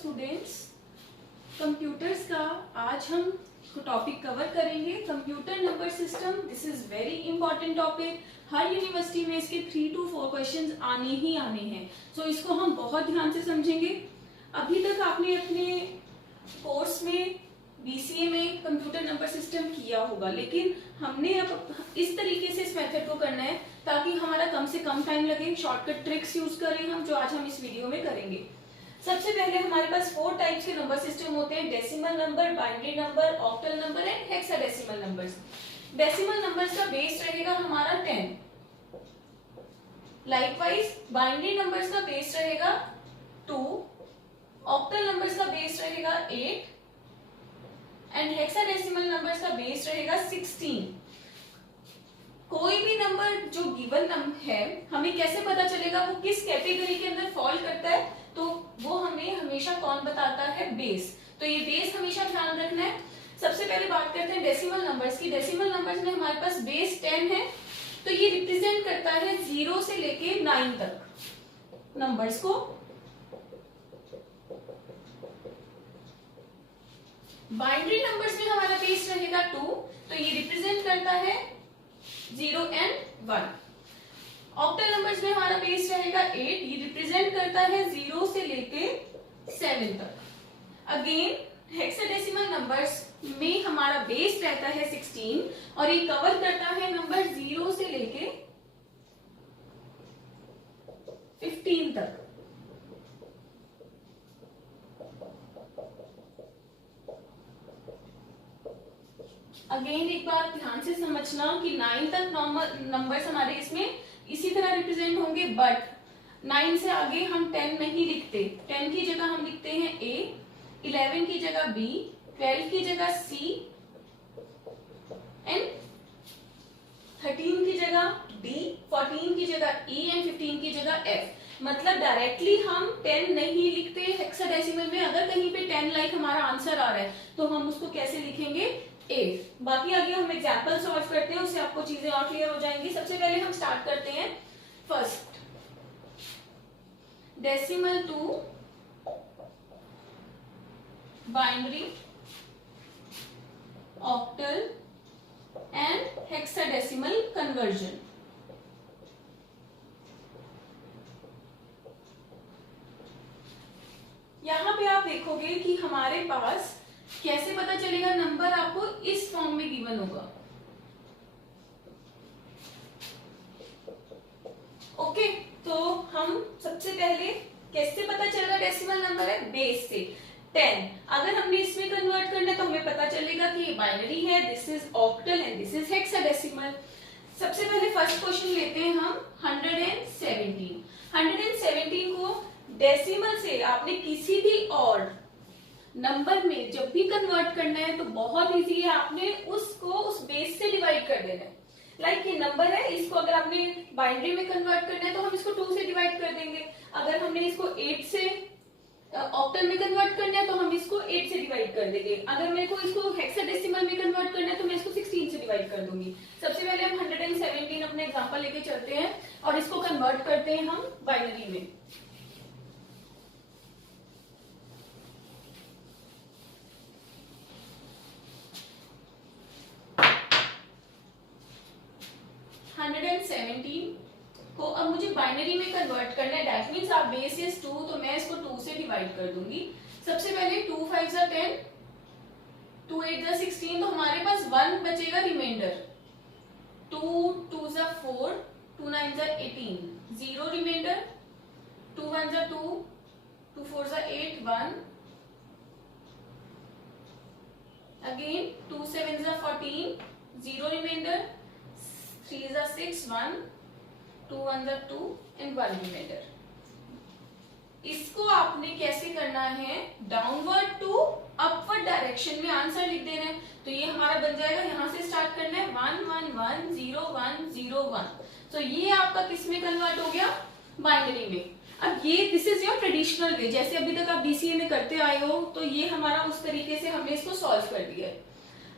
Students, computers का आज हम टॉपिक कवर करेंगे computer number system. This is very important topic. Her university में इसके 3 to 4 क्वेश्चंस आने ही आने हैं, सो इसको हम बहुत ध्यान से समझेंगे। अभी तक आपने अपने कोर्स में बीसीए में कंप्यूटर नंबर सिस्टम किया होगा, लेकिन हमने अब इस तरीके से इस मेथड को करना है ताकि हमारा कम से कम टाइम लगे। शॉर्टकट ट्रिक्स यूज करें हम, जो आज हम इस वीडियो में करेंगे। सबसे पहले हमारे पास 4 टाइप्स के नंबर सिस्टम होते हैं: decimal number, binary number, octal number and hexadecimal numbers. Decimal numbers का बेस रहेगा हमारा 10। लाइकवाइज बाइनरी नंबर्स का बेस रहेगा 2, ऑक्टल नंबर्स का बेस रहेगा 8 एंड हेक्साडेसिमल नंबर्स का बेस रहेगा 16। कोई भी नंबर जो गिवन नंबर है, हमें कैसे पता चलेगा वो किस कैटेगरी के अंदर फॉल करता है? तो वो हमें हमेशा कौन बताता है? बेस। तो ये बेस हमेशा ध्यान रखना है। सबसे पहले बात करते हैं डेसिमल नंबर्स की। डेसिमल नंबर्स में हमारे पास बेस 10 है, तो ये रिप्रेजेंट करता है 0 से लेके 9 तक नंबर्स को। बाइनरी नंबर्स में हमारा बेस रहेगा 2, तो ये रिप्रेजेंट करता है 0 and 1। ऑक्टल नंबर्स में हमारा बेस रहेगा 8, ये रिप्रेजेंट करता है 0 से लेके 7 तक। अगेन हेक्साडेसिमल नंबर्स में हमारा बेस रहता है 16 और ये कवर करता है नंबर 0 से लेके 15 तक। अगेन एक बार ध्यान से समझना कि 9 तक नंबर्स हमारे इसमें इसी तरह रिप्रेजेंट होंगे, बट 9 से आगे हम 10 नहीं लिखते। 10 की जगह हम लिखते हैं A, 11 की जगह B, 12 की जगह C एंड 13 की जगह D, 14 की जगह E एंड 15 की जगह F। मतलब डायरेक्टली हम 10 नहीं लिखते हेक्साडेसिमल में। अगर कहीं पे 10 लाइक हमारा आंसर आ रहा है तो हम उसको कैसे लिखेंगे? 8। बाकी आगे हम एग्जाम्पल सॉल्व करते हैं, उससे आपको चीजें और क्लियर हो जाएंगी। सबसे पहले हम स्टार्ट करते हैं first decimal to binary, octal and hexadecimal conversion. यहां पे आप देखोगे कि हमारे पास कैसे पता चलेगा नंबर आपको इस फॉर्म में गिवन होगा। ओके, तो हम सबसे पहले कैसे पता चलेगा डेसिमल नंबर है? बेस से 10। अगर हमने इसमें कन्वर्ट करना है तो हमें पता चलेगा कि ये बाइनरी है, this is octal and this is hexadecimal. सबसे पहले फर्स्ट क्वेश्चन लेते हैं हम 117। 117 को डेसिमल से आपने किसी भी और नंबर में जब भी कन्वर्ट करना है तो बहुत इजी है, आपने उसको उस बेस से डिवाइड कर देना है। लाइक ये नंबर है, इसको अगर आपने बाइनरी में कन्वर्ट करना है तो हम इसको 2 से डिवाइड कर देंगे। अगर हमने इसको 8 से ऑक्टल में कन्वर्ट करना है तो हम इसको 8 से डिवाइड कर देंगे। अगर मेरे को इसको हेक्साडेसिमल में कन्वर्ट करना है तो मैं इसको 16 से डिवाइड कर दूंगी। सबसे पहले हम 117 अपने एग्जांपल लेके चलते हैं और इसको कन्वर्ट करते हैं हम बाइनरी में। को अब मुझे बाइनरी में कन्वर्ट करना है। दैट मींस आप बेस इज 2, तो मैं इसको 2 से डिवाइड कर दूंगी। सबसे पहले 2 5 जा 10, 2 8 जा 16, तो हमारे पास 1 बचेगा रिमाइंडर। 2 2 जा 4, 2 9 जा 18, 0 रिमाइंडर। 2 1 जा 2, 2 4 जा 8, 1। अगेन 2 7 जा 14, 0 रिमाइंडर। 3 जा 6, 1, 2 1 जा 2 एंड 1 रिमाइंडर। इसको आपने कैसे करना है? डाउनवर्ड टू अपवर्ड डायरेक्शन में आंसर लिख देना है। तो ये हमारा बन जाएगा, यहां से स्टार्ट करना है 1 1 1 0 1 0 1। तो ये आपका किस में कन्वर्ट हो गया? बाइनरी में। अब ये this is your traditional way, जैसे अभी तक आप बीसीए में करते आए हो, तो ये हमारा उस तरीके से हमने इसको सॉल्व कर दिया है।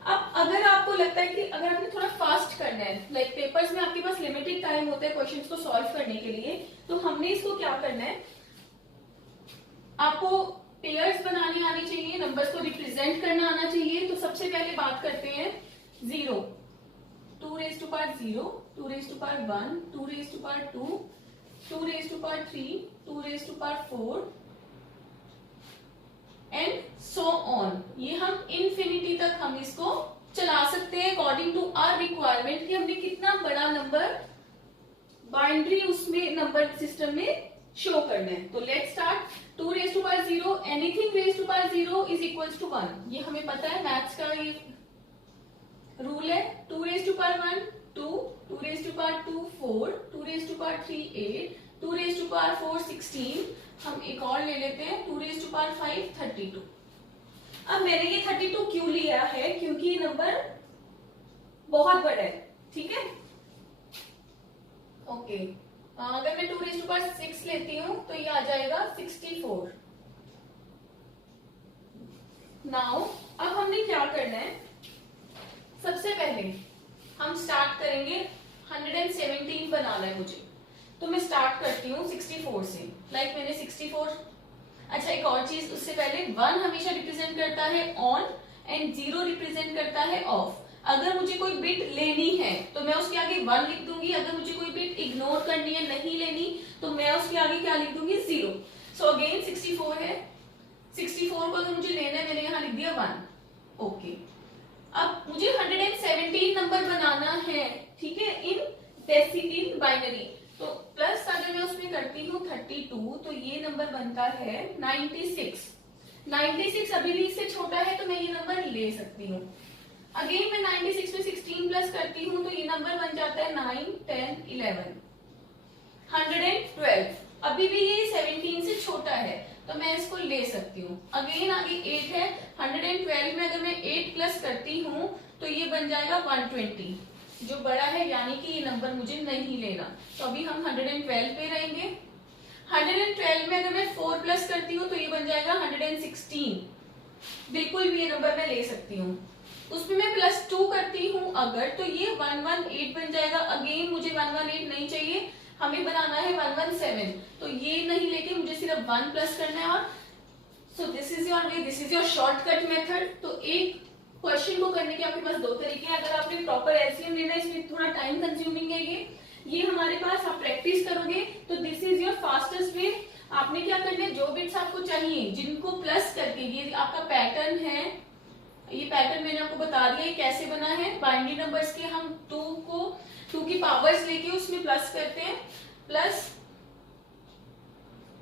अब अगर आपको लगता है कि अगर आपने थोड़ा फास्ट करना है, लाइक पेपर्स में आपके पास लिमिटेड टाइम होता है क्वेश्चंस को सॉल्व करने के लिए, तो हमने इसको क्या करना है, आपको पेयर्स बनाने आनी चाहिए, नंबर्स को रिप्रेजेंट करना आना चाहिए। तो सबसे पहले बात करते हैं 0, 2 raised to power 0, 2 raised to power 1, 2 raised to power 2, 2 raised to power 3, 2 raised to power 4 and so on. ये हम इन्फिनिटी तक हम इसको चला सकते हैं अकॉर्डिंग टू आवर रिक्वायरमेंट कि हमने कितना बड़ा नंबर बाइनरी उसमें नंबर सिस्टम में शो करना है। तो let's start. 2 raised to power 0, anything raised to power 0 is equals to 1। ये हमें पता है, मैथ्स का ये रूल है। 2 raised to power 1 2, 2 raised to power 2 4, 2 raised to power 3 8, 2 raised to power 4 16। हम एक और ले लेते हैं 2 raised to power 5 32। अब मैंने ये 32 क्यों लिया है, क्योंकि ये नंबर बहुत बड़ा है, ठीक है। ओके, अगर मैं 2 raised to power 6 लेती हूं तो ये आ जाएगा 64। नाउ अब हमने क्या करना है, सबसे पहले हम स्टार्ट करेंगे 117 बनाना है मुझे। तो मैं स्टार्ट करती हूँ 64 से। लाइक मैंने 64। अच्छा, एक और चीज उससे पहले, 1 हमेशा रिप्रेजेंट करता है ऑन एंड 0 रिप्रेजेंट करता है ऑफ। अगर मुझे कोई बिट लेनी है तो मैं उसके आगे 1 लिख दूंगी, अगर मुझे कोई बिट इग्नोर करनी है, नहीं लेनी, तो मैं उसके आगे क्या लिख दूंगी, 0। सो अगेन 64 है, 64 को अगर मुझे लेना है, मैंने यहाँ लिख दिया 1। ओके, अब मुझे 117 नंबर बनाना है, ठीक है, इन बाइनरी। तो प्लस अगर मैं उसमें करती हूँ 32 तो ये नंबर बनता है 96। 96 अभी भी इससे छोटा है तो मैं ये नंबर ले सकती हूँ। अगेन मैं 96 में 16 प्लस करती हूँ तो ये नंबर बन जाता है 9 10 11 112। अभी भी ये 17 से छोटा है तो मैं इसको ले सकती हूँ। अगेन आगे 8 है, 112 में अगर मैं 8 प्लस करती हूँ तो ये बन जाएगा 120, जो बड़ा है, यानी कि ये नंबर मुझे नहीं लेना। तो अभी हम 112 पे रहेंगे। 112 में अगर मैं 4 प्लस करती हूँ तो ये बन जाएगा 116। बिल्कुल भी ये नंबर मैं ले सकती हूँ। उसमें मैं +2 करती हूँ अगर, तो ये 118 बन जाएगा। अगेन मुझे 118 नहीं चाहिए, हमें बनाना है 117। तो ये नहीं लेके मुझे सिर्फ 1 प्लस करना है। और सो this is your way, this is your shortcut method. तो एक क्वेश्चन को करने के आपके पास 2 तरीके हैं। अगर आपने प्रॉपर एलसीएम लेना है, इसमें थोड़ा टाइम कंज्यूमिंग है, ये हमारे पास आप प्रैक्टिस करोगे तो this is your fastest way. आपने क्या करना है, जो बिट्स आपको चाहिए जिनको प्लस करके, ये आपका पैटर्न है, ये पैटर्न मैंने आपको बता दिया ये कैसे बना है। बाइनरी नंबर्स के हम 2 की पावर्स लेके उसमें प्लस करते हैं, प्लस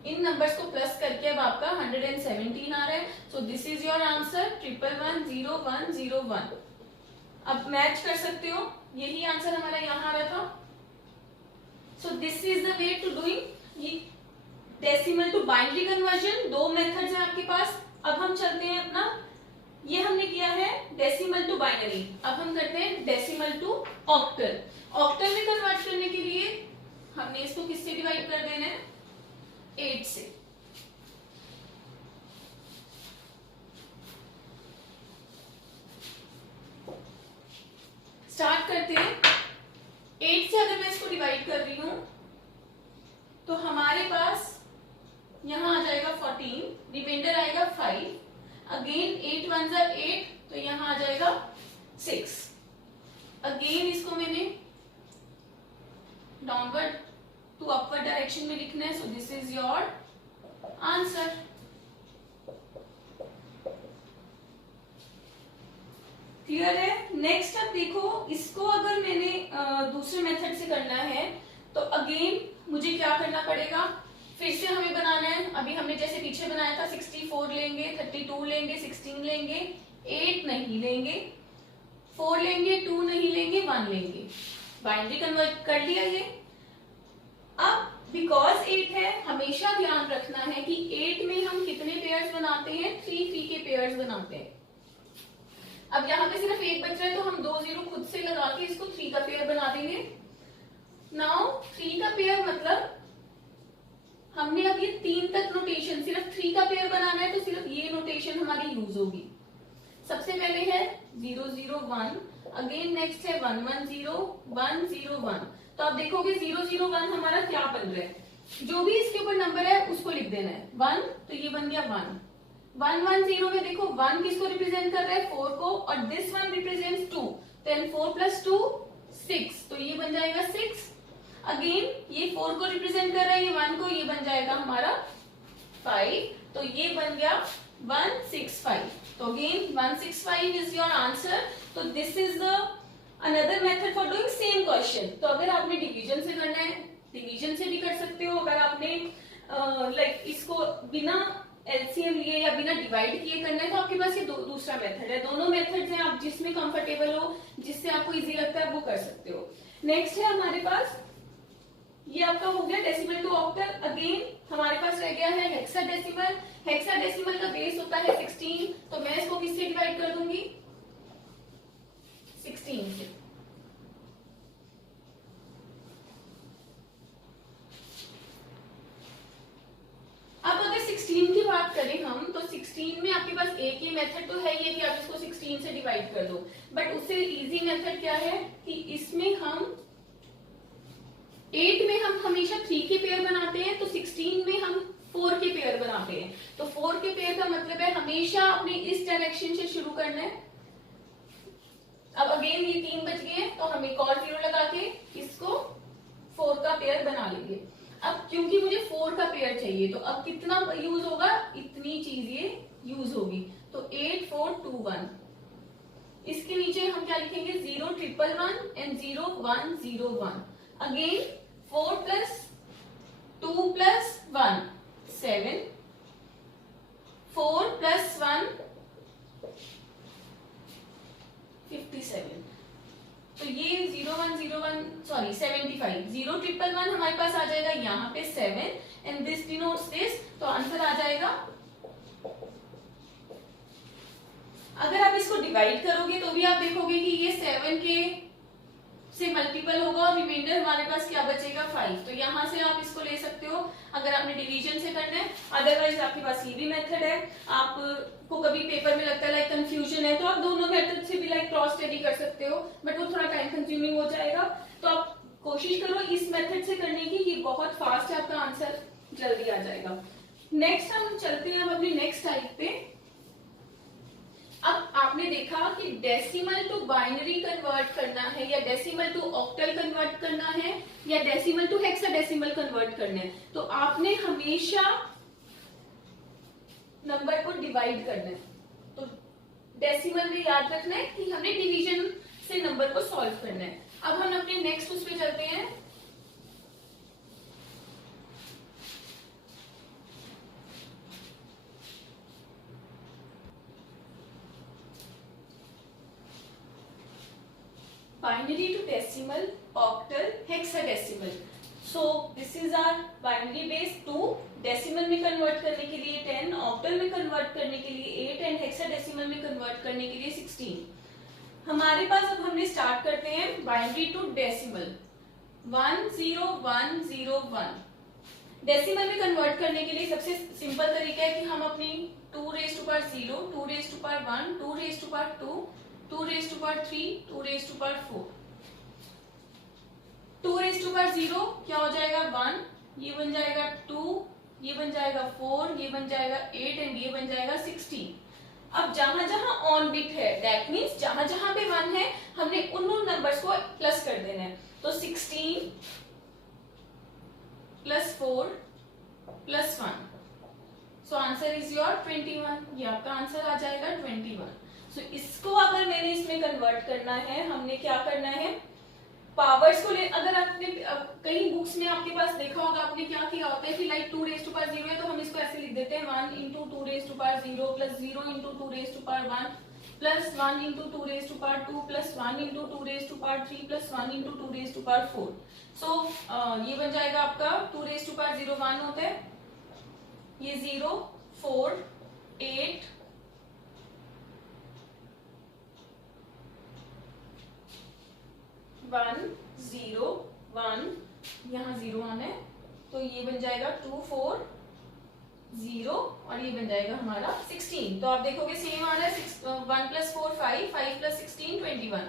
इन नंबर्स को प्लस करके अब आपका 117 आ रहा है। सो दिस इज योर आंसर 11100101। अब मैच कर सकते हो, यही आंसर हमारा यहाँ आ रहा था। So this is the way to doing ये decimal to binary conversion. 2 methods हैं आपके पास। अब हम चलते हैं अपना, ये हमने किया है डेसिमल टू बाइनरी, अब हम करते हैं डेसिमल टू ऑक्टल। ऑक्टल में कन्वर्ट करने के लिए हमने इसको किससे डिवाइड कर देना है, 8 से। स्टार्ट करते हैं 8 से। अगर मैं इसको डिवाइड कर रही हूं तो हमारे पास यहां आ जाएगा 14, रिमाइंडर आएगा 5। अगेन 8 1 जा 8, तो यहां आ जाएगा 6। अगेन इसको मैंने डाउनवर्ड टू अपवर्ड डायरेक्शन में लिखना है। सो this is your answer. Clear है। नेक्स्ट अब देखो, इसको अगर मैंने दूसरे मेथड से करना है तो अगेन मुझे क्या करना पड़ेगा, फिर से हमें बनाना है। अभी हमने जैसे पीछे बनाया था 64 लेंगे, 32 लेंगे, 16 लेंगे, 8 नहीं लेंगे, 4 लेंगे, 2 नहीं लेंगे, 1 लेंगे। बाइनरी कन्वर्ट कर लिया ये। अब बिकॉज 8 है, हमेशा ध्यान रखना है कि 8 में हम कितने पेयर्स बनाते हैं, 3 के पेयर्स बनाते हैं। अब यहाँ पे सिर्फ 1 बच रहा है तो हम 2 0 खुद से लगा के इसको 3 का पेयर बना देंगे। नाउ 3 का पेयर मतलब हमने अब ये 3 तक नोटेशन, सिर्फ 3 का पेयर बनाना है तो सिर्फ ये नोटेशन हमारी यूज होगी। सबसे पहले है 0 0 1, अगेन नेक्स्ट है 1 1 0 1 0 1। तो आप देखोगे 0 0 1 हमारा क्या बन रहा है, जो भी इसके ऊपर नंबर है उसको लिख देना है। 1 तो ये बन गया 1, 110 में देखो 1 किसको रिप्रेजेंट कर रहा है, 4 को, और दिस वन रिप्रेजेंट्स 2, then 4 + 2 6, तो ये बन जाएगा 6। अगेन ये 4 को रिप्रेजेंट कर रहा है, ये 1 को, ये बन जाएगा हमारा 5, तो ये बन गया 165। तो अगेन 165 इज योर आंसर। तो this is the another method for doing same question. तो अगर आपने डिवीजन से करना है, डिवीजन से भी कर सकते हो। अगर आपने लाइक इसको बिना एलसीएम लिए या बिना डिवाइड किए करना है तो आपके पास ये दूसरा मेथड है। दोनों मेथड्स हैं, आप जिसमें कंफर्टेबल हो, जिससे आपको इजी लगता है वो कर सकते हो। नेक्स्ट है हमारे पास, ये आपका हो गया डेसिमल टू ऑक्टल। अगेन हमारे पास रह गया है हेक्साडेसिमल। हेक्साडेसिमल का बेस होता है 16, तो मैं इसको किससे डिवाइड कर दूंगी, 16 से। अब अगर 16 की बात करें हम, तो 16 में आपके पास एक ही मेथड तो है ये कि आप इसको 16 से डिवाइड कर दो, बट उससे इजी मेथड क्या है कि इसमें हम 8 में हम हमेशा 3 के पेयर बनाते हैं, तो 16 में हम 4 के पेयर बनाते हैं। तो 4 के पेयर का मतलब है हमेशा अपने इस डायरेक्शन से शुरू करना है। अब अगेन ये 3 बच गए हैं, तो हम एक और 0 लगा के इसको 4 का पेयर बना लेंगे। अब क्योंकि मुझे 4 का पेयर चाहिए, तो अब कितना यूज होगा, इतनी चीज ये यूज होगी। तो 8 4 2 1, इसके नीचे हम क्या लिखेंगे, 0 1 1 1 एंड 0 1 0 1। अगेन 4 + 2 + 1 7, 4 + 1 57। तो ये 0 1 0 1 सॉरी 75, 0 1 1 1 हमारे पास आ जाएगा यहाँ पे 7 एंड दिस डिनोट्स दिस, तो आंसर आ जाएगा। अगर आप इसको डिवाइड करोगे तो भी आप देखोगे कि ये 7 के से मल्टीपल होगा और रिमाइंडर हमारे पास क्या बचेगा, 5। तो यहां से आप इसको ले सकते हो अगर आपने डिवीजन से करना है। अदरवाइज आपके पास ये भी मेथड है। आपको कभी पेपर में लगता है लाइक कंफ्यूजन है, तो आप दोनों मेथड से भी लाइक क्रॉस स्टडी कर सकते हो, बट वो थोड़ा टाइम कंज्यूमिंग हो जाएगा। तो आप कोशिश करो इस मेथड से करने की, ये बहुत फास्ट है, आपका आंसर जल्दी आ जाएगा। नेक्स्ट हम चलते हैं अब अपनी नेक्स्ट टाइप पे। अब आपने देखा कि डेसिमल टू बाइनरी कन्वर्ट करना है, या डेसिमल टू ऑक्टल कन्वर्ट करना है, या डेसिमल टू हेक्साडेसिमल कन्वर्ट करना है, तो आपने हमेशा नंबर को डिवाइड करना है। तो डेसिमल में याद रखना है कि हमने डिवीजन से नंबर को सॉल्व करना है। अब हम अपने नेक्स्ट उस पे चलते हैं। Binary to decimal, octal, hexadecimal. So this is our binary base 2, decimal में कन्वर्ट करने के लिए 10, octal में कन्वर्ट करने के लिए 8 एंड hexadecimal में कन्वर्ट करने के लिए 16। हमारे पास अब हमने स्टार्ट करते हैं बाइनरी टू डेसिमल 1 0 1 0 1। डेसिमल में कन्वर्ट करने के लिए सबसे सिंपल तरीका है कि हम अपनी 2 raised to power 0, 2 raised to power 1, 2 raised to power 2, 2 raised to power 3, 2 raised to power 4। 2 raised to power 0 क्या हो जाएगा 1, ये बन जाएगा 2, ये बन जाएगा 4, ये बन जाएगा 8 एंड ये बन जाएगा 16। अब जहां जहां ऑन बिट है, दैट मीन्स जहां जहां पे 1 है, हमने उन नंबर्स को प्लस कर देना है। तो 16 + 4 + 1, सो आंसर इज योर 21। ये आपका आंसर आ जाएगा 21। सो इसको अगर मैंने इसमें कन्वर्ट करना है, हमने क्या करना है, पावर्स को ले। अगर आपने कई बुक्स में आपके पास देखा होगा, आपने क्या किया होता है कि लाइक 2 raised to power 0 है तो हम इसको ऐसे लिख देते हैं 1 × 2 raised to power 0 + 0 × 2 raised to power 1 + 1 × 2 raised to power 2 + 1 × 2 raised to power 3 + 1 × 2 raised to power 4। सो ये बन जाएगा आपका 2 raised to power 0 1 होता है, ये 0 4 8 1 0 1, यहाँ 0 आना है, तो ये बन जाएगा 2 4 0 और ये बन जाएगा हमारा 16। तो आप देखोगे सेम आ रहा है, 1 + 4 5, 5 + 16 21।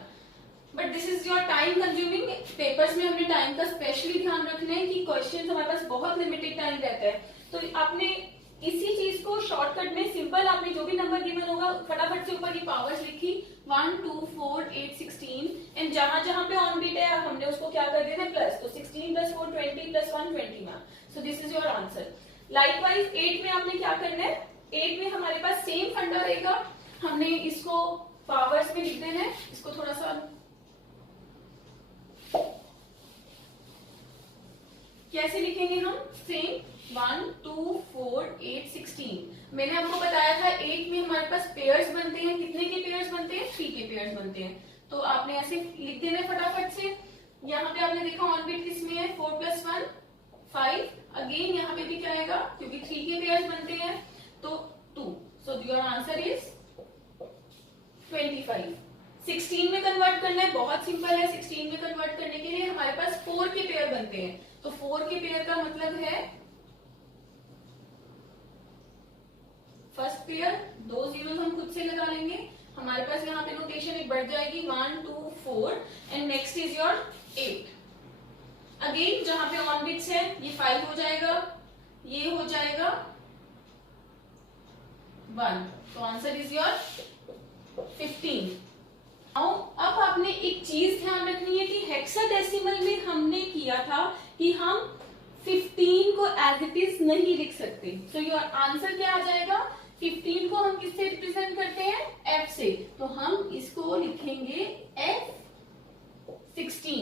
But this is your time consuming. Papers में हमने टाइम का स्पेशली ध्यान रखना है कि क्वेश्चन हमारे पास बहुत लिमिटेड टाइम रहता है, तो आपने इसी चीज को शॉर्टकट में सिंपल आपने जो भी नंबर गिवन होगा फटाफट से ऊपर की पावर्स लिखी 1 2 4 8 16 एंड जहां जहां पे ऑन बीट है हमने उसको क्या कर देना है प्लस, तो 16 प्लस 4 20 प्लस 1 20 में, सो this is your answer. Likewise 8 में आपने क्या करना है, 8 में हमारे पास सेम फंडा रहेगा, हमने इसको पावर्स में लिख देना है, इसको थोड़ा सा कैसे लिखेंगे हम, सेम 1 2 4 8 16। मैंने आपको बताया था 8 में हमारे पास पेयर्स बनते हैं, कितने के पेयर्स बनते हैं, 3 के पेयर्स बनते हैं, तो आपने ऐसे लिख देना है फटाफट से। यहाँ पे आपने देखा ऑन बीट किसमें है 4 प्लस 1 5, अगेन यहाँ पे भी क्या आएगा क्योंकि 3 के पेयर्स बनते हैं तो 2, सो योर आंसर इज 25। 16 में कन्वर्ट करना है, बहुत सिंपल है, 16 में कन्वर्ट करने के लिए हमारे पास 4 के पेयर बनते हैं, तो 4 के पेयर का मतलब है फर्स्ट पेयर, 2 जीरो हम खुद से लगा लेंगे, हमारे पास यहाँ पे नोटेशन एक बढ़ जाएगी 1 2 4 and next is your 8। Again जहां पे ऑन बिट्स है ये 5 हो जाएगा, ये हो जाएगा 1, तो आंसर इज योर 15। अब आपने एक चीज ध्यान रखनी है कि हेक्साडेसिमल में हमने किया था कि हम 15 को एज इट इज नहीं लिख सकते, सो योर आंसर क्या आ जाएगा, 15 को हम किससे रिप्रेजेंट करते हैं, F से, तो हम इसको लिखेंगे F16।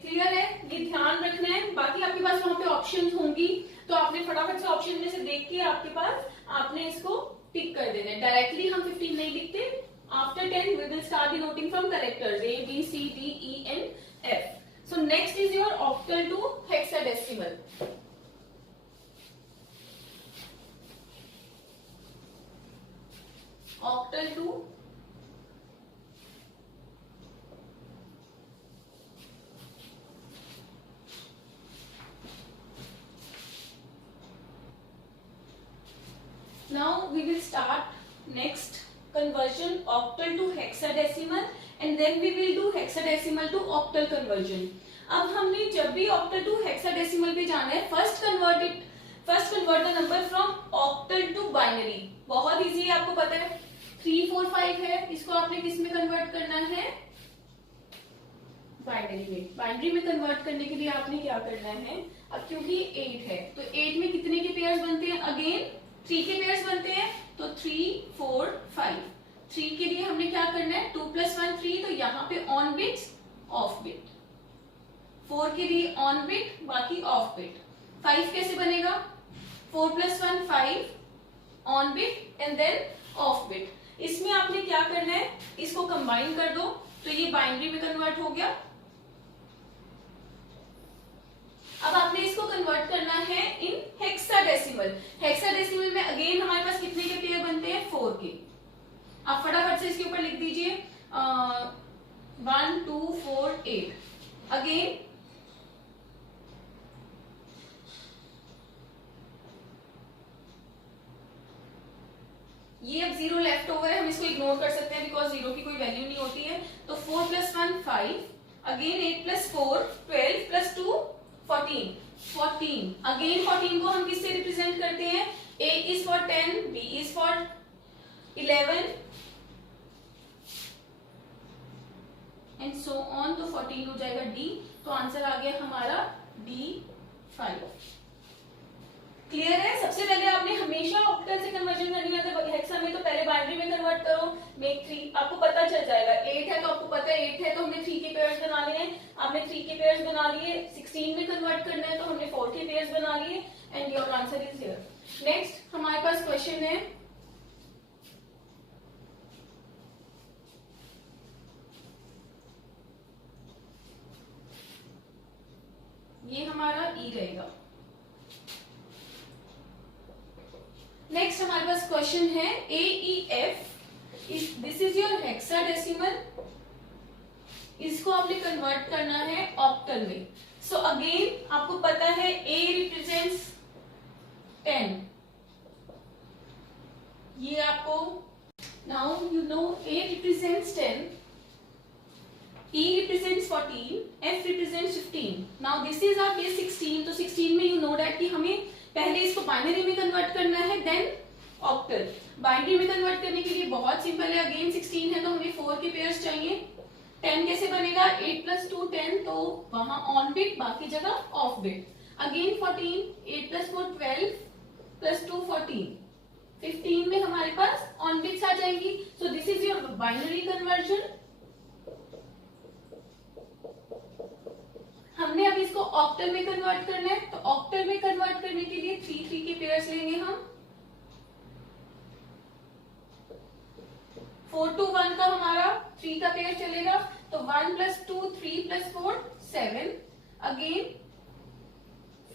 क्लियर है, ये ध्यान रखना है। बाकी आपके पास वहां पे ऑप्शंस होंगी तो आपने फटाफट से ऑप्शन में से देख के आपके पास आपने इसको टिक कर देना है, डायरेक्टली हम 15 नहीं लिखते, after 10 we will start denoting from characters A B C D E N F. So next is your octal to hexadecimal. Octal to now we will start next conversion octal to hexadecimal and then we will do hexadecimal to octal conversion. अब हमने जब भी octal to hexadecimal पे जाना है, first convert the number from octal to binary. बहुत easy है, आपको पता है 3 4 5 है, इसको आपने किस में कन्वर्ट करना है, बाइनरी में। बाइनरी में कन्वर्ट करने के लिए आपने क्या करना है, अब क्योंकि 8 है तो 8 में कितने के पेयर्स बनते हैं, अगेन 3 के पेयर्स बनते हैं, तो 3 4 5। 3 के लिए हमने क्या करना है 2 प्लस 1 3, तो यहाँ पे ऑन बिट ऑफ बिट, 4 के लिए ऑन बिट बाकी ऑफ बिट। 5 कैसे बनेगा, 4 plus 1 5 on bit and then off bit. इसमें आपने क्या करना है, इसको कंबाइन कर दो तो ये बाइनरी में कन्वर्ट हो गया। अब आपने इसको कन्वर्ट करना है इन हेक्साडेसिमल। हेक्साडेसिमल में अगेन हमारे पास कितने के पेयर बनते हैं, 4 के। आप फटाफट से इसके ऊपर लिख दीजिए 1 2 4 8। अगेन ये अब 0 लेफ्ट ओवर है, हम इसको इग्नोर कर सकते हैं बिकॉज 0 की कोई वैल्यू नहीं होती है, तो 4 plus 1 5, again 8 plus 4 12 plus 2 14। 14 again 14 को हम किससे रिप्रेजेंट करते हैं, A is for 10, B is for 11 and so on, तो 14 हो जाएगा D, तो आंसर आ गया हमारा D5। क्लियर है, सबसे पहले आपने हमेशा ऑक्टल से कन्वर्जन करनी है, अगर हेक्सा में तो पहले बाइनरी में कन्वर्ट करो, मेक 3, आपको पता चल जाएगा। 8 है तो आपको पता है 8 है तो हमने 3 के पेयर्स बना लिए, आपने 3 के पेयर्स बना लिए। 16 में कन्वर्ट करना है तो हमने 4 के पेयर्स बना लिए and your answer is here. Next हमारे पास क्वेश्चन है, ये हमारा E रहेगा। नेक्स्ट हमारे पास क्वेश्चन है AEF, this is your hexadecimal, इसको आपने कन्वर्ट करना है ऑक्टल में। सो अगेन आपको पता है A रिप्रेजेंट्स 10, ये आपको now you know A represents 10, E represents 14, F represents 15. Now this is our base 16. तो 16 में you know that कि हमें पहले इसको बाइनरी में कन्वर्ट करना है, देन ऑक्टल। बाइनरी में कन्वर्ट करने के लिए बहुत सिंपल है, अगेन 16 है तो हमें 4 के पेयर्स चाहिए। 10 कैसे बनेगा, 8 + 2 10, तो वहां ऑन बिट, बाकी जगह ऑफ बिट। अगेन 14, 8 + 4 12 + 2 14, 15 में हमारे पास ऑन बिट्स आ जाएंगी। सो this is your binary conversion. हमने अब इसको ऑक्टल में कन्वर्ट करना है, तो ऑक्टल में कन्वर्ट करने के लिए 3 3 के पेयर्स लेंगे हम। 4 to 1 का हमारा 3 का पेयर चलेगा, तो 1 + 2 3 + 4 7, again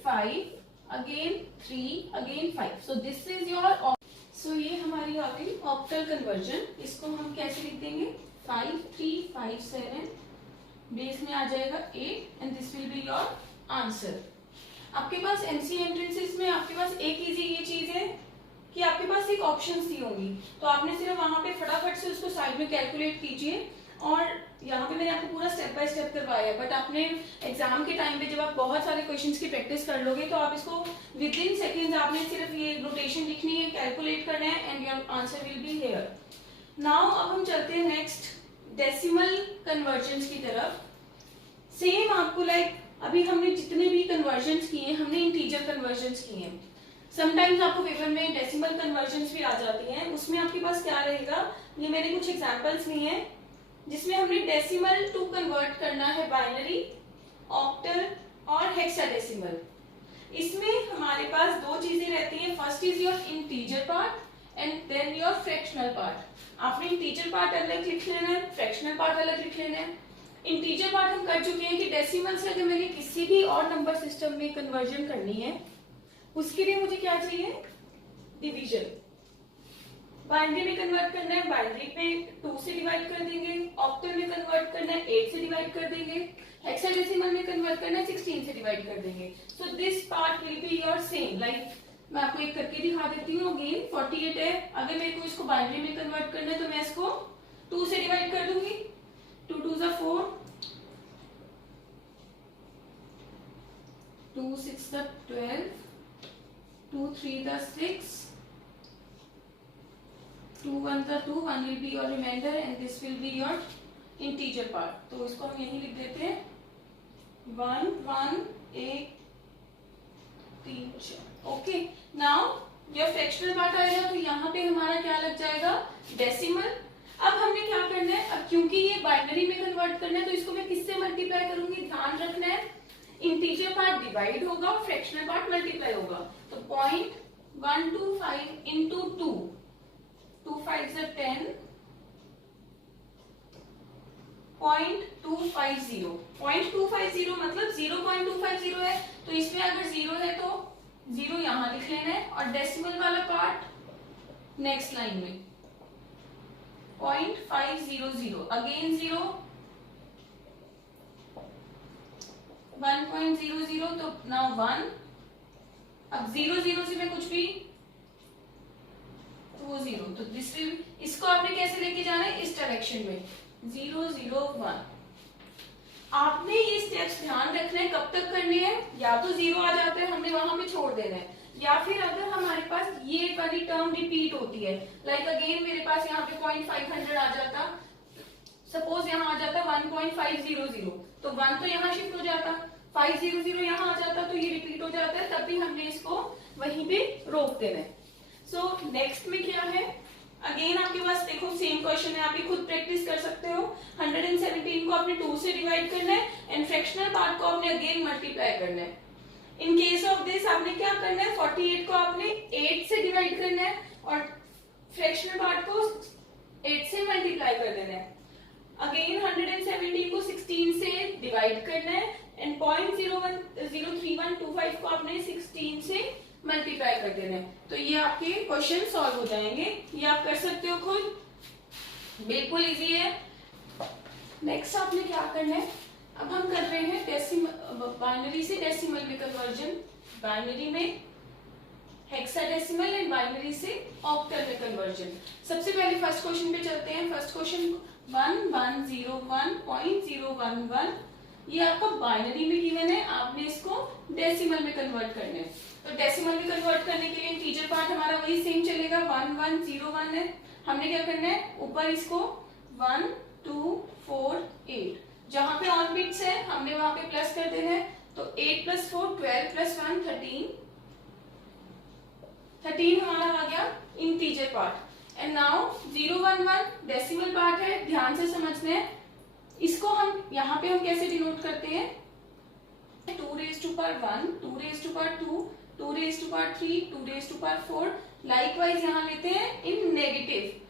5, again 3, again 5। So this is your, so ये हमारी आ गई ऑक्टल कन्वर्जन। इसको हम कैसे लिख देंगे, 5 3 5 7, बेस में आ जाएगा 8 and this will be your answer. आपके पास एमसी एंट्रेंसेस में आपके पास एक इजी ये चीज है कि आपके पास एक ऑप्शन दी होंगी, तो आपने सिर्फ वहां पे फटाफट से उसको साइड में कैलकुलेट कीजिए। और यहाँ पे मैंने आपको पूरा स्टेप बाय स्टेप करवाया है, बट आपने एग्जाम के टाइम पे जब आप बहुत सारे क्वेश्चंस की प्रैक्टिस कर लोगे तो आप इसको विद इन सेकेंड्स आपने सिर्फ ये नोटेशन लिखनी है, कैलकुलेट करना है and your answer will be here. Now अब हम चलते हैं नेक्स्ट डेसिमल कन्वर्जन्स की तरफ। सेम आपको लाइक अभी हमने जितने भी कन्वर्जन्स किए हैं, हमने इंटीजर कन्वर्जन्स किए हैं। समटाइम्स आपको पेपर में डेसिमल कन्वर्जन्स भी आ जाती हैं, उसमें आपके पास क्या रहेगा, ये मैंने कुछ एग्जांपल्स लिए हैं जिसमें हमने डेसिमल टू कन्वर्ट करना है बाइनरी, ऑक्टल और हेक्साडेसिमल। इसमें हमारे पास दो चीजें रहती हैं, first is your integer part and then your fractional part. आपने इंटीजर पार्ट अलग लिख लेना है, फ्रैक्शनल पार्ट अलग लिख लेना है। इंटीजर पार्ट हम कर चुके हैं कि डेसिमल से अगर मैंने किसी भी और नंबर सिस्टम में कन्वर्जन करनी है उसके लिए मुझे क्या चाहिए, डिवीजन। बाइनरी में कन्वर्ट करना है, बाइनरी पे 2 से डिवाइड कर देंगे। ऑक्टल में कन्वर्ट करना है, 8 से डिवाइड कर देंगे। हेक्साडेसिमल में कन्वर्ट करना है, 16 से डिवाइड कर देंगे। So this part will be your same. Like मैं आपको एक करके दिखा देती हूँ। अगेन 48 है, अगर मेरे को इसको बाइनरी में कन्वर्ट करना है तो मैं इसको 2 से डिवाइड कर दूंगी। 2 2 = 4, 2 6 = 12, 2 3 = 6, 2 1 = 2, 1 will be your remainder and this will be your integer part। तो इसको हम यही लिख देते हैं 1 1 1 3 4। ओके, नाउ जब फ्रैक्शनल पार्ट आएगा तो यहाँ पे हमारा क्या लग जाएगा, डेसिमल। अब हमने क्या करना है, अब क्योंकि ये बाइनरी में कन्वर्ट करना है तो इसको मैं किससे मल्टीप्लाई करूंगी, ध्यान रखना है इंटीजर पार्ट डिवाइड होगा और फ्रैक्शनल पार्ट मल्टीप्लाई होगा। तो 0.125 into 2, 2 5 = 10, 0.250, 0.250 मतलब 0.250 है, तो इसमें अगर 0 है तो 0 यहां लिख लेना है और डेसिमल वाला पार्ट नेक्स्ट लाइन में 0.500, अगेन 0, 1.00, तो नाउ 1। अब 0 0 से मैं कुछ भी तो वो 0, तो दिस विल, इसको आपने कैसे लेके जाना है, इस डायरेक्शन में 0 0 1। आपने ये स्टेप्स ध्यान रखना है, कब तक करने हैं, या तो 0 आ जाता है हमने वहां पे छोड़ देना है, या फिर अगर हमारे पास ये वाली टर्म रिपीट होती है, लाइक अगेन मेरे पास यहाँ पे 0.500 आ जाता, सपोज यहाँ आ जाता 1.500, तो 1 तो यहाँ शिफ्ट हो जाता, 500 यहाँ आ जाता, तो ये रिपीट हो जाता है, तब भी हमने इसको वहीं पे रोक देना है। सो नेक्स्ट में क्या है, अगेन आपके पास देखो सेम क्वेश्चन है, आप ये खुद प्रैक्टिस कर सकते हो। 117 को आपने 2 से डिवाइड करना है एंड फ्रैक्शनल पार्ट को आपने अगेन मल्टीप्लाई करना है। इन केस ऑफ दिस आपने क्या करना है, 48 को आपने 8 से डिवाइड करना है और फ्रैक्शनल पार्ट को 8 से मल्टीप्लाई कर देना है। अगेन 117 को 16 से डिवाइड करना है एंड 0.03125 को आपने 16 से मल्टीप्लाई कर देना है। तो ये आपके क्वेश्चन सॉल्व हो जाएंगे, ये आप कर सकते हो खुद, बिल्कुल इजी है। नेक्स्ट आपने क्या करना है, अब हम कर रहे हैं डेसिमल, बाइनरी से डेसिमल में कन्वर्जन, बाइनरी में हेक्साडेसिमल एंड बाइनरी से ऑक्टल में कन्वर्जन। सबसे पहले फर्स्ट क्वेश्चन पे चलते हैं। फर्स्ट क्वेश्चन 1101.011 ये आपका बाइनरी में गिवन है, आपने इसको डेसिमल में कन्वर्ट करना है। तो डेसिमल में कन्वर्ट करने के लिए इंटीजर पार्ट हमारा वही सेम चलेगा, 1 1 0 1 है। हमने क्या करना है, ऊपर इसको 1 2 4 8, जहां पे ऑन बिट्स है हमने वहां पे प्लस कर देना है। तो 8 + 4 12 + 1 13 हमारा आ गया integer part. And now 0 1 1 decimal part है, ध्यान से समझना है। इसको हम यहाँ पे हम कैसे डिनोट करते हैं, 2 raised to power 1, 2 raised to power 2, 2 raised to power 3, 2 raised to power 4। Likewise यहाँ लेते हैं इन negative,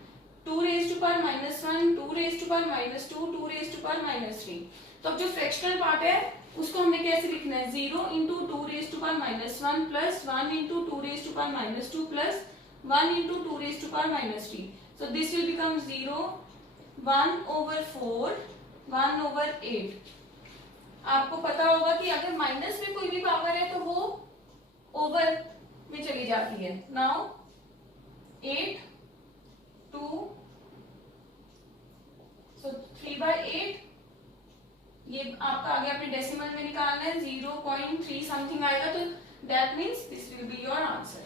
2 raised to power -1, 2 raised to power -2, 2 raised to power -3। तो अब जो फ्रैक्शनल पार्ट है उसको हमने कैसे लिखना है, 0 × 2 raised to power -1 plus 1 × 2 raised to power -2 plus 1 × 2 raised to power -3। So this will become 0, 1/4, 1/8। आपको पता होगा कि अगर माइनस में कोई भी पावर है तो वो ओवर में चली जाती है। नाउ 8 2, so 3/8, ये आपका आगे अपने डेसिमल में निकालना है, 0.3 समथिंग आएगा, तो that means this will be your answer.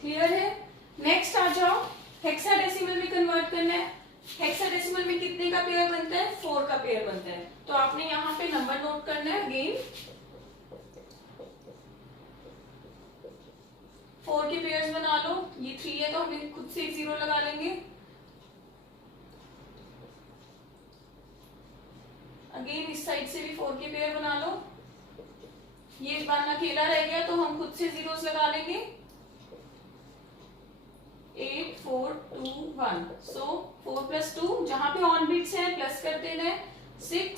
Clear है? नेक्स्ट आ जाओ, हेक्साडेसिमल में कन्वर्ट करना है। हेक्साडेसिमल में कितने का पेयर बनता है, 4 का पेयर बनता है। तो आपने यहाँ पे नंबर नोट करना है, अगेन 4 के पेयर्स बना लो। ये 3 है तो हम खुद से एक 0 लगा लेंगे। अगेन इस साइड से भी 4 के पेयर बना लो। ये 1 अकेला रह गया तो हम खुद से जीरोस लगा लेंगे। 8 4 2 1, सो 4 + 2, जहां पे ऑन बिट्स है प्लस कर देना है। 6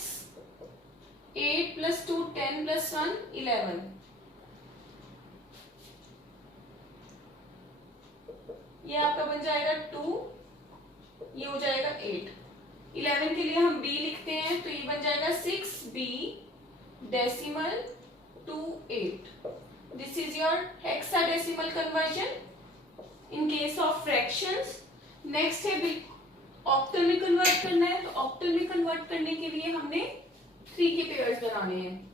8 + 2 10 + 1 11। ये आपका बन जाएगा 2, ये हो जाएगा 8। 11 के लिए हम b लिखते हैं, तो ये बन जाएगा 6b decimal to 8। This is your hexadecimal conversion in case of fractions. Next है ऑक्टल में कन्वर्ट करना है, तो ऑक्टल में कन्वर्ट करने के लिए हमने 3 के पेयर्स बनाने हैं।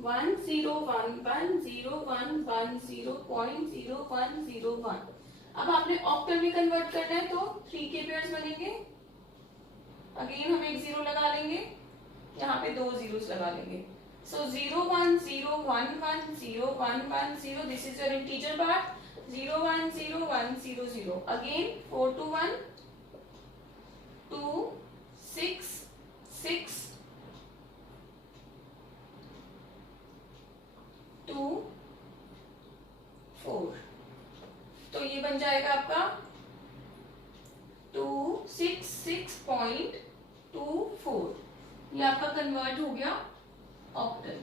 1 0 1 1 0 1 1 0.0101। अब आपने ऑक्टल में कन्वर्ट करना है तो 3 के पेयर्स बनेंगे। अगेन हम एक 0 लगा लेंगे, यहाँ पे 2 zeros लगा लेंगे। So 0 1 0 1 1 0 1 1 0, this is your integer part। 0 1 0 1 0 0, again 4 2 1 2 6 6 2 4। तो ये बन जाएगा आपका 266.24। ये आपका कन्वर्ट हो गया ऑक्टल।